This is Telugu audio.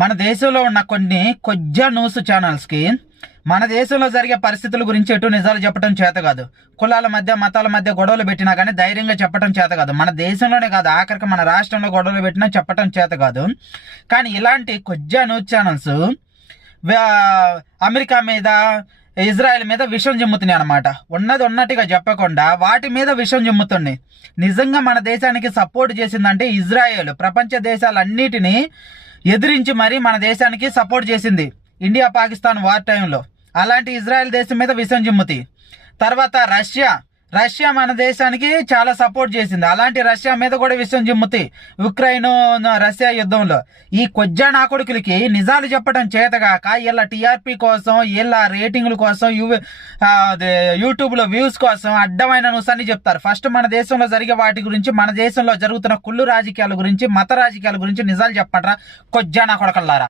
మన దేశంలో ఉన్న కొన్ని కొజ్జా న్యూస్ ఛానల్స్కి మన దేశంలో జరిగే పరిస్థితుల గురించి ఎటు నిజాలు చెప్పడం చేత కాదు. కులాల మధ్య మతాల మధ్య గొడవలు పెట్టినా కానీ ధైర్యంగా చెప్పడం చేత కాదు. మన దేశంలోనే కాదు, ఆఖరికి మన రాష్ట్రంలో గొడవలు పెట్టినా చెప్పడం చేత కాదు. కానీ ఇలాంటి కొజ్జా న్యూస్ ఛానల్స్ అమెరికా మీద, ఇజ్రాయెల్ మీద విషం చిమ్ముతున్నాయి అనమాట. ఉన్నది ఉన్నట్టుగా చెప్పకుండా వాటి మీద విషం చిమ్ముతున్నాయి. నిజంగా మన దేశానికి సపోర్ట్ చేసిందంటే ఇజ్రాయెల్. ప్రపంచ దేశాలన్నిటినీ ఎదిరించి మరీ మన దేశానికి సపోర్ట్ చేసింది ఇండియా పాకిస్తాన్ వార్ టైంలో. అలాంటి ఇజ్రాయెల్ దేశం మీద విషం చిమ్ముతి. తర్వాత రష్యా మన దేశానికి చాలా సపోర్ట్ చేసింది. అలాంటి రష్యా మీద కూడా విషయం చిమ్ముతి ఉక్రెయిన్ రష్యా యుద్ధంలో. ఈ కొజ్జా నా కొడుకులకి నిజాలు చెప్పడం చేతగాక వీళ్ళ టీఆర్పీ కోసం, వీళ్ళ రేటింగ్ల కోసం, యూట్యూబ్లో వ్యూస్ కోసం అడ్డమైన న్యూస్ అని చెప్తారు. ఫస్ట్ మన దేశంలో జరిగే వాటి గురించి, మన దేశంలో జరుగుతున్న కుళ్ళు రాజకీయాల గురించి, మత రాజకీయాల గురించి నిజాలు చెప్పండ్రా కొజ్జా నా కొడకల్లారా.